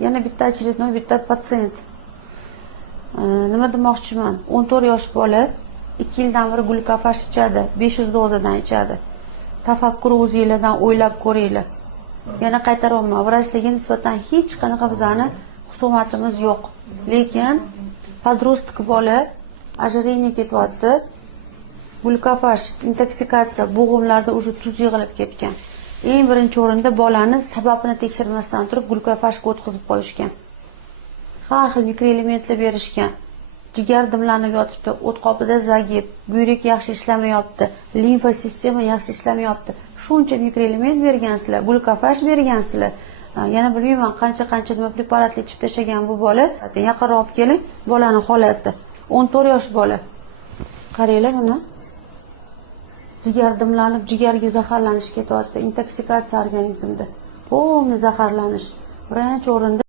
yana bitta очередной bitta patsient. Nima demoqchiman? 14 yosh bola 2 yildan beri glukofash ichadi, 500 dozadan ichadi. Tafakkur o'zingizlardan o'ylab ko'ringlar. Yana qaytaryapman, vrachlarga nisbatan hech qanaqa bizani husumatimiz yo'q. Lekin podrostok bola ожирение ketyapti. Glukofash, intoksikatsiya, bo'g'imlarda уже tuz yig'ilib ketgan. Eng birinchi o'rinda bolani sababini tekshirmasdan turib glukofashga o'tkazib qo'yishgan. Har xil mikroelementlar berishgan. Jigar dimlanib yotibdi, o't qopida zagib, buyrak yaxshi ishlamayapti, limfa sistema yaxshi ishlamayapti. Shuncha mikroelement bergansizlar, glukofash bergansizlar. Yana bilmayman qancha nima preparatlar ichib tashagan bu bola. Yaqinroq olib keling, bolani holati. 14 yosh bola. Qaranglar buni. Jigar dimlanib, jigarga zaharlanish ketyapti, intoksikatsiya organizmda. Polni zaharlanish. Birinchi o'rinda